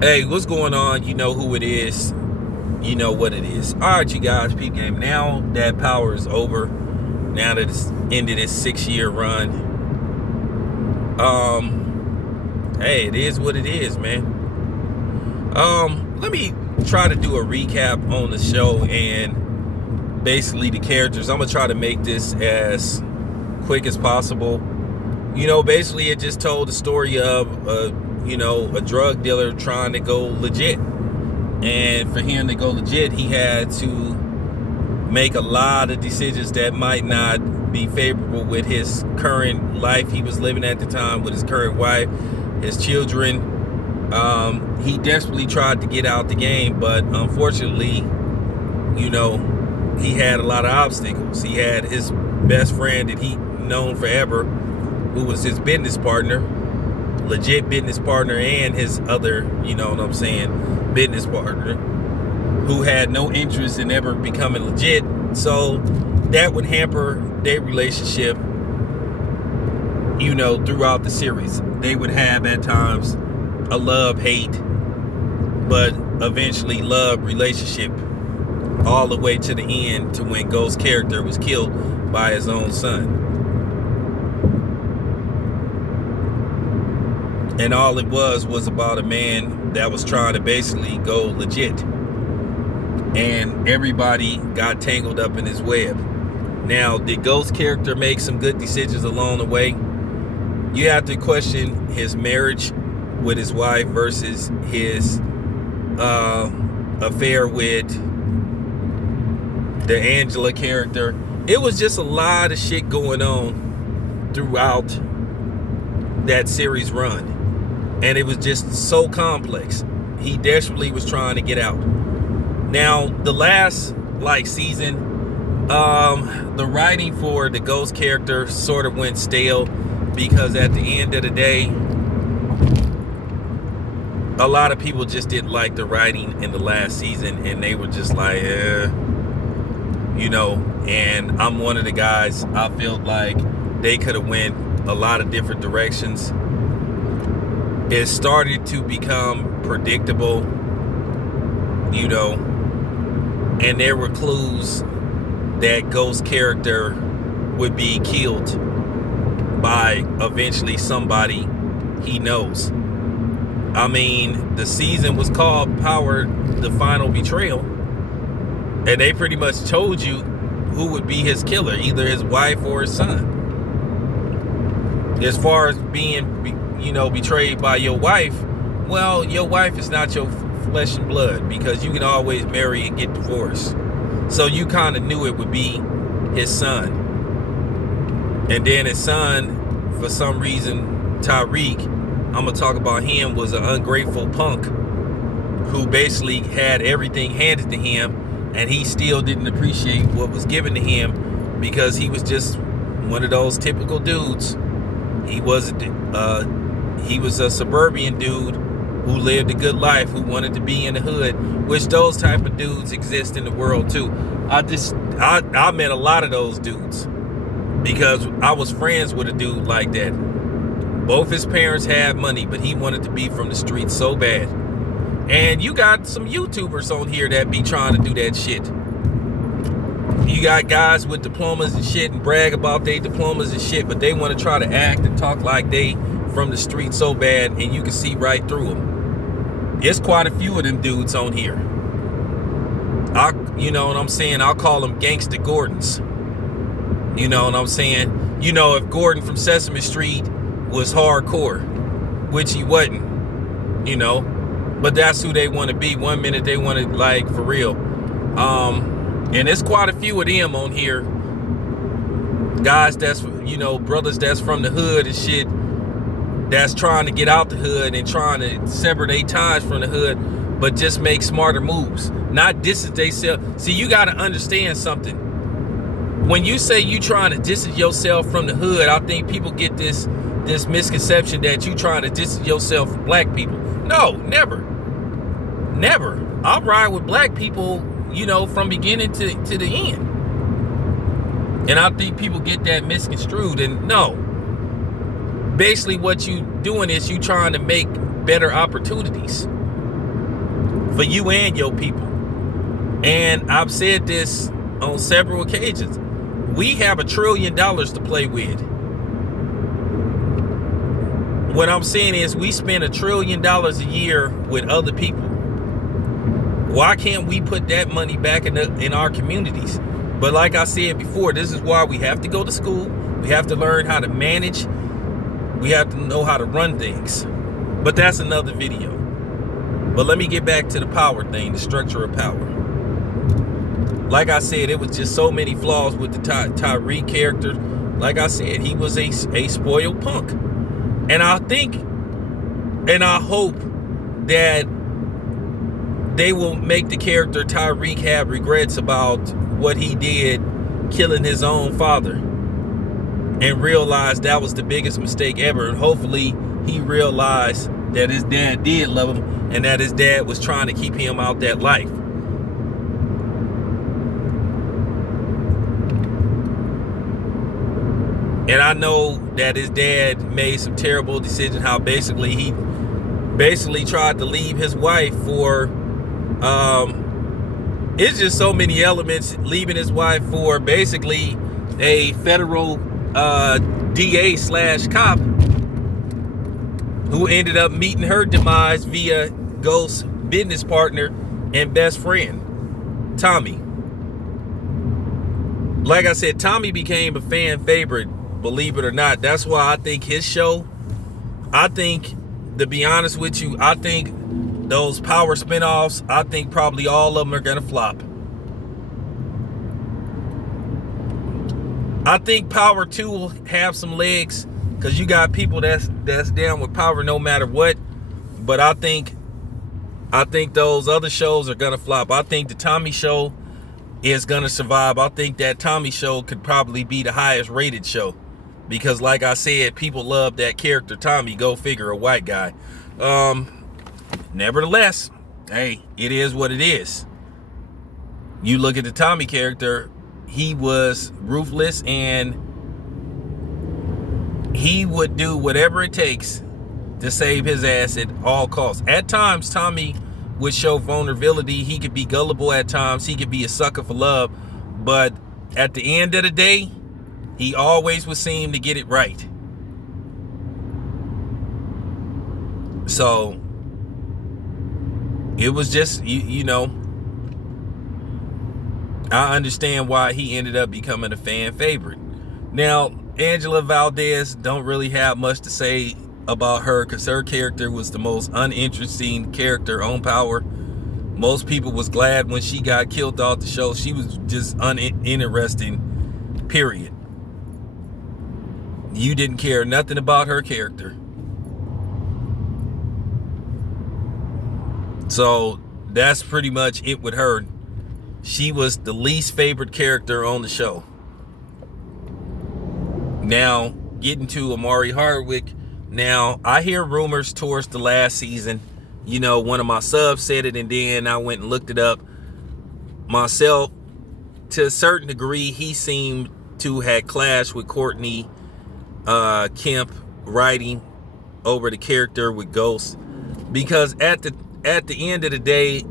Hey, what's going on? You know who it is. You know what it is. All right, you guys, peep game. Now that power is over. Now that it's ended its 6-year run. Hey, it is what it is, man. Let me try to do a recap on the show and basically the characters. I'm gonna try to make this as quick as possible. Basically, it just told the story of a drug dealer trying to go legit. And for him to go legit, he had to make a lot of decisions that might not be favorable with his current life he was living at the time, with his current wife, his children. He desperately tried to get out the game, but unfortunately, he had a lot of obstacles. He had his best friend that he known forever, who was his business partner, legit business partner, and his other, business partner, who had no interest in ever becoming legit. So that would hamper their relationship, throughout the series. They would have at times a love-hate, but eventually love relationship, all the way to the end, to when Ghost's character was killed by his own son. And all it was about a man that was trying to basically go legit. And everybody got tangled up in his web. Now, did Ghost's character make some good decisions along the way? You have to question his marriage with his wife versus his affair with the Angela character. It was just a lot of shit going on throughout that series run. And it was just so complex. He desperately was trying to get out. Now, the last season, the writing for the Ghost character sort of went stale, because at the end of the day, a lot of people just didn't like the writing in the last season, and they were just like, and I'm one of the guys. I felt like they could have went a lot of different directions. It started to become predictable, and there were clues that Ghost character would be killed by eventually somebody he knows. I mean, the season was called Power: The Final Betrayal, and they pretty much told you who would be his killer, either his wife or his son. As far as being betrayed by your wife, well, your wife is not your flesh and blood, because you can always marry and get divorced. So you kind of knew it would be his son. And then his son, for some reason, Tariq, I'm going to talk about him, was an ungrateful punk who basically had everything handed to him, and he still didn't appreciate what was given to him, because he was just one of those typical dudes. He was a suburban dude who lived a good life, who wanted to be in the hood, which those type of dudes exist in the world too. I met a lot of those dudes, because I was friends with a dude like that. Both his parents had money, but he wanted to be from the streets so bad. And you got some YouTubers on here that be trying to do that shit. You got guys with diplomas and shit and brag about their diplomas and shit, but they want to try to act and talk like they from the street so bad, and you can see right through them. It's quite a few of them dudes on here. You know what I'm saying? I'll call them Gangsta Gordons. You know what I'm saying? If Gordon from Sesame Street was hardcore, which he wasn't, but that's who they want to be. One minute they want to, for real. And there's quite a few of them on here. Guys that's, brothers that's from the hood and shit, that's trying to get out the hood and trying to sever their ties from the hood, but just make smarter moves. Not distance themselves. See, you got to understand something. When you say you trying to distance yourself from the hood, I think people get this misconception that you trying to distance yourself from black people. No, never. Never. I'll ride with black people, from beginning to the end. And I think people get that misconstrued. And no, basically what you doing is you trying to make better opportunities. for you and your people. And I've said this on several occasions. We have $1 trillion to play with. What I'm saying is we spend $1 trillion a year with other people. Why can't we put that money back in our communities? But like I said before, this is why we have to go to school. We have to learn how to manage. We have to know how to run things. But that's another video. But let me get back to the power thing, the structure of power. Like I said, it was just so many flaws with the Tariq character. Like I said, he was a spoiled punk. And I think, and I hope that they will make the character Tariq have regrets about what he did, killing his own father, and realize that was the biggest mistake ever. And hopefully he realized that his dad did love him and that his dad was trying to keep him out that life. And I know that his dad made some terrible decisions, how basically he tried to leave his wife for, it's just so many elements, leaving his wife for basically a federal DA / cop who ended up meeting her demise via Ghost's business partner and best friend, Tommy. Like I said, Tommy became a fan favorite, believe it or not. That's why I think his show, to be honest with you, I think those Power spinoffs, I think probably all of them are gonna flop. I think Power 2 will have some legs because you got people that's down with Power no matter what. But I think those other shows are gonna flop. I think the Tommy show is gonna survive. I think that Tommy show could probably be the highest rated show because, like I said, people love that character Tommy. Go figure, a white guy. Nevertheless, hey, it is what it is. You look at the Tommy character, he was ruthless and he would do whatever it takes to save his ass at all costs. At times, Tommy would show vulnerability. He could be gullible at times. He could be a sucker for love. But at the end of the day, he always would seem to get it right. So it was just, you know, I understand why he ended up becoming a fan favorite. Now, Angela Valdez, don't really have much to say about her because her character was the most uninteresting character on Power. Most people was glad when she got killed off the show. She was just uninteresting, period. You didn't care nothing about her character. So that's pretty much it with her. She was the least favorite character on the show. Now, getting to Omari Hardwick. Now, I hear rumors towards the last season. You know, one of my subs said it, and then I went and looked it up myself. To a certain degree, he seemed to have clashed with Courtney Kemp writing over the character with Ghost. Because at the end of the day,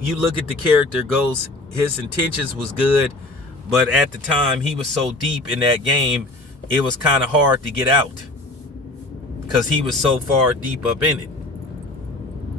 you look at the character Ghost, his intentions was good, but at the time he was so deep in that game, it was kind of hard to get out because he was so far deep up in it.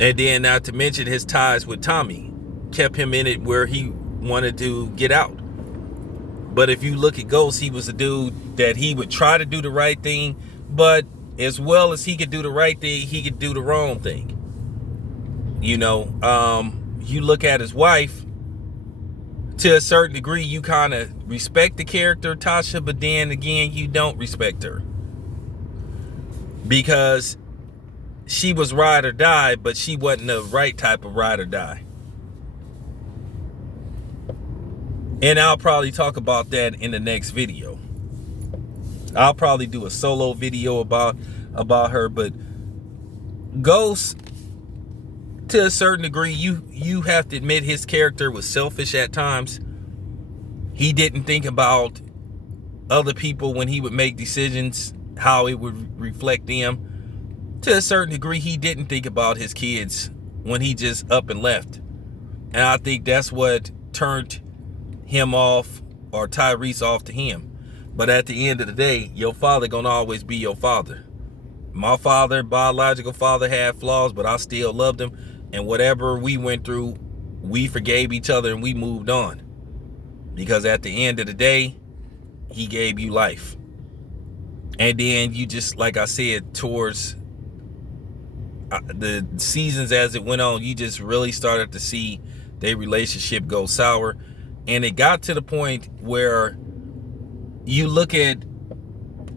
And then, not to mention, his ties with Tommy kept him in it where he wanted to get out. But if you look at Ghost, he was a dude that he would try to do the right thing, but as well as he could do the right thing, he could do the wrong thing. You know, you look at his wife, to a certain degree, you kind of respect the character, Tasha, but then again, you don't respect her. Because she was ride or die, but she wasn't the right type of ride or die. And I'll probably talk about that in the next video. I'll probably do a solo video about her, but Ghost, to a certain degree, you have to admit his character was selfish at times. He didn't think about other people when he would make decisions, how it would reflect them. To a certain degree, he didn't think about his kids when he just up and left. And I think that's what turned him off, or Tyrese off to him. But at the end of the day, your father gonna always be your father. My father, biological father, had flaws, but I still loved him. And whatever we went through, we forgave each other and we moved on. Because at the end of the day, he gave you life. And then you just, like I said, towards the seasons as it went on, you just really started to see their relationship go sour. And it got to the point where you look at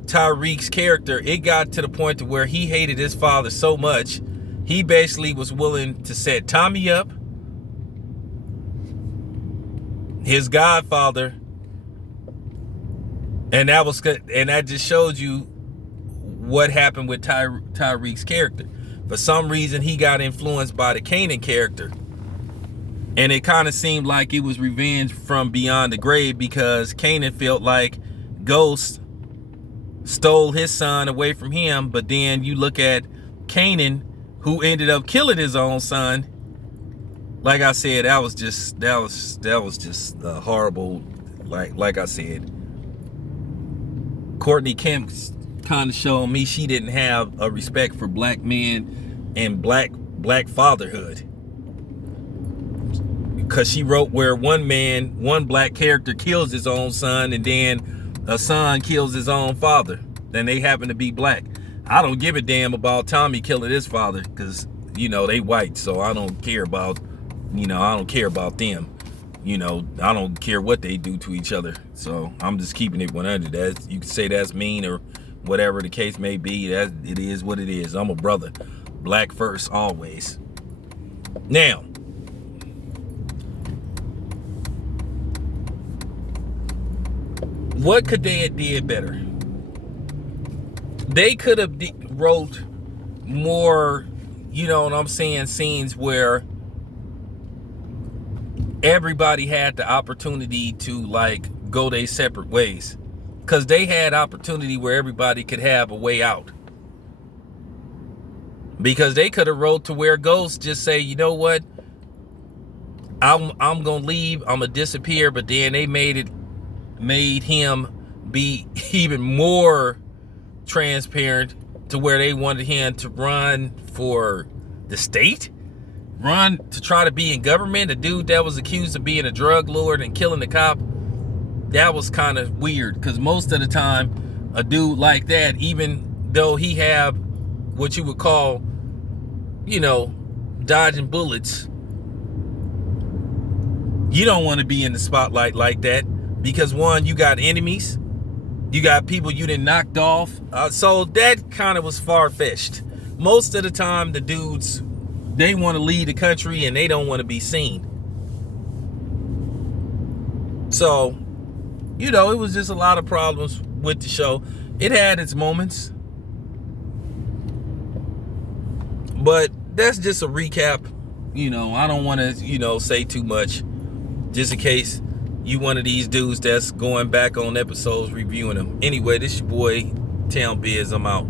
Tariq's character, it got to the point to where he hated his father so much, he basically was willing to set Tommy up, his godfather, and that just showed you what happened with Tariq's character. For some reason, he got influenced by the Kanan character. And it kind of seemed like it was revenge from beyond the grave, because Kanan felt like Ghost stole his son away from him. But then you look at Kanan, who ended up killing his own son. Like I said, that was just horrible. Like I said, Courtney Kemp kind of showed me she didn't have a respect for black men and black fatherhood. Because she wrote where one black character kills his own son, and then a son kills his own father. Then they happen to be black. I don't give a damn about Tommy killing his father, because, they white, so I don't care about, I don't care about them. I don't care what they do to each other. So I'm just keeping it 100. That you can say that's mean or whatever the case may be. That it is what it is. I'm a brother. Black first, always. Now, what could they have did better? They could have wrote more, scenes where everybody had the opportunity to go their separate ways. Because they had opportunity where everybody could have a way out. Because they could have wrote to where Ghost just say, you know what? I'm going to leave. I'm going to disappear. But then they made him be even more transparent to where they wanted him to run for the state, run to try to be in government. A dude that was accused of being a drug lord and killing the cop, that was kind of weird, because most of the time a dude like that, even though he have what you would call, dodging bullets, you don't want to be in the spotlight like that. Because one, you got enemies, you got people you done knocked off. So that kind of was far-fetched. Most of the time, the dudes, they want to lead the country and they don't want to be seen. So, it was just a lot of problems with the show. It had its moments. But that's just a recap. I don't want to, say too much. Just in case you one of these dudes that's going back on episodes reviewing them. Anyway, this your boy, Town Biz. I'm out.